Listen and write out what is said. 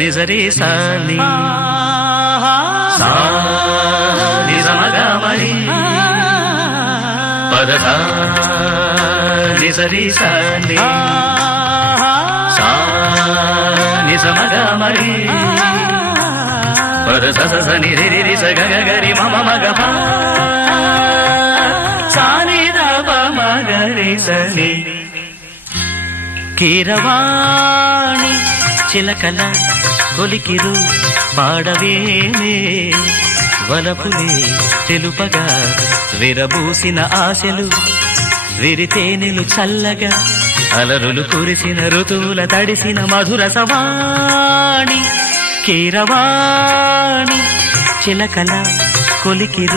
నిజరే సాని సా నిజమగ మరి పదధ నిజరే సా నిజమగ మరి పద స స స ని రి రి రి స గ గ రి మ మ మ గ ప సా ని ద ప మ గ రి స ని. కీరవాణి చిలకల కొలికిరు పాడవేమే. వలపులే తెలుపగా విరబూసిన ఆశలు విరితేనెలు చల్లగా అలరులు కురిసిన ఋతువుల తడిసిన మధుర సవాణి కీరవాణి చిలకల కొలికిరు